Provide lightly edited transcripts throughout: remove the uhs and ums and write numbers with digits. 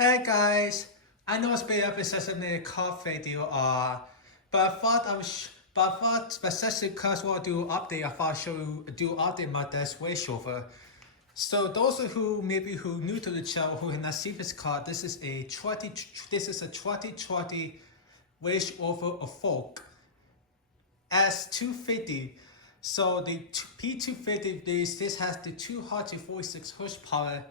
Hey guys, I know it's been up in such a car video, but I thought especially because we'll do update, I thought do update my desk Range Rover. So those who new to the channel who have not seen this car, this is a 2020 Range Rover Evoque S250. So the P250 this has the 246 horsepower.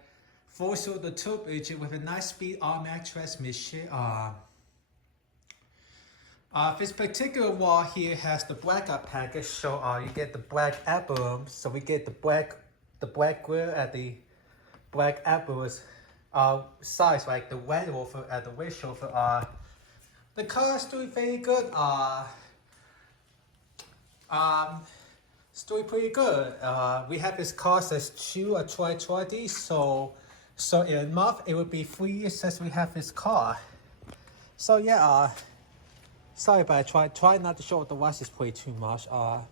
Also the turbo engine with a 9-speed automatic transmission. This particular one here has the blackout package, so you get the black emblem. So we get the black grill at the black emblems size, like the Range Rover at the Range Rover. The car is doing very good. It's doing pretty good. We have this car since 2020, so in a month it will be 3 years since we have this car. So yeah, sorry, but I try not to show the watch display too much. Our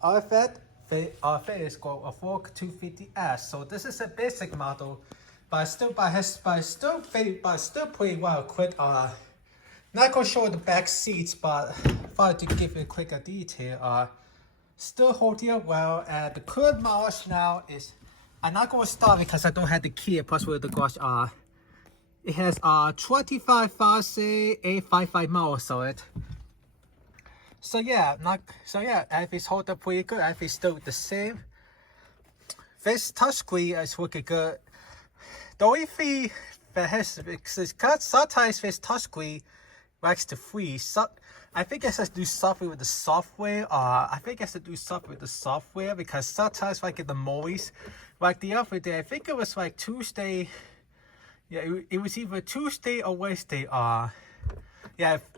Fed is called Evoque 250S. So this is a basic model, but still pretty well equipped. Not gonna show the back seats, but thought to give you a quicker detail. Still holding up well, and the current mileage now is. I'm not going to start because I don't have the key plus with the garage. It has 25,855 miles on it. So yeah, everything's hold up pretty good. Everything's still the same. This touchscreen is working good. The only thing that has sometimes this touchscreen likes to freeze. So, I think it has to do something with the software. Because sometimes like in the movies, like the other day, I think it was like Tuesday. Yeah, it was either Tuesday or Wednesday. Yeah,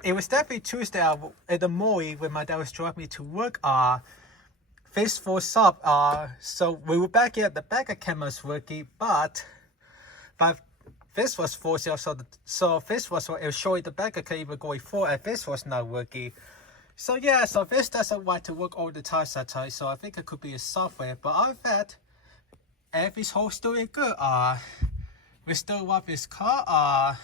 it was definitely Tuesday in the morning when my dad was driving me to work. This was up. So we were back here. The backup camera was working, but this was forced out, so this was what it was showing the backup camera going forward, and this was not working. So yeah, so this doesn't want to work all the time sometimes, so I think it could be a software. But other than that, everything's whole doing good. We still love this car.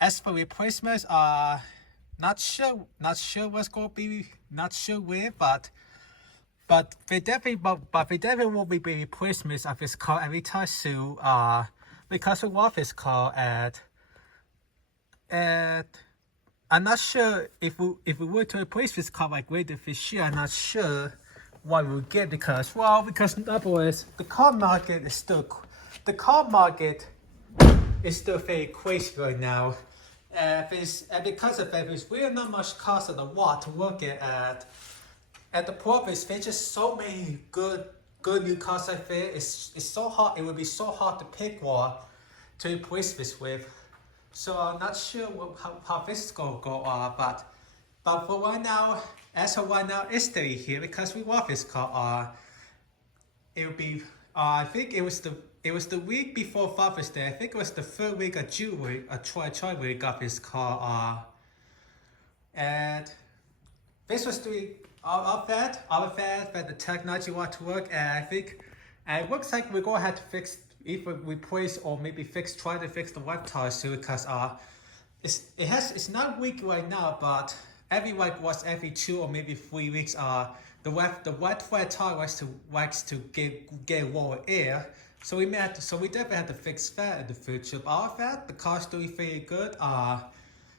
As for replacements, not sure what's going to be, not sure where, but they definitely won't be replacements of this car every time soon. Because we love this car, and I'm not sure if we were to replace this car like later this year. I'm not sure what we'll get because in other words, the car market is still very crazy right now. And because of that, there's really not much cost of the watt to work at. And the problem is there's just so many good new cars out there. It's so hard. It would be so hard to pick one to replace this with. So I'm not sure how this is gonna go. But for right now, as of right now, it's still here because we love this car. It will be. I think it was the week before Father's Day. I think it was the 3rd week of June. We got this car. And this was doing. Our that the technology want to work, and I think it looks like we're gonna have to either replace or maybe try to fix the web tire soon because it's not weak right now, but every 2 or maybe 3 weeks the wet tire likes to get lower air, so we definitely have to fix that in the future. But all of that, the car's doing very good.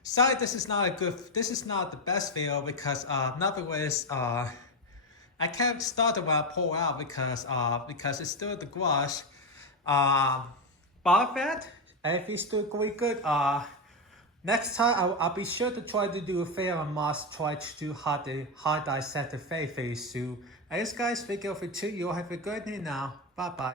Sorry, this is not the best video because in other words, I can't start it when I pull out because it's still in the garage. But that, everything's still going good. Next time I'll be sure to try to do a fair and must try to do hard dissect the very soon. And this guys, video for 2. You all have a good day now. Bye bye.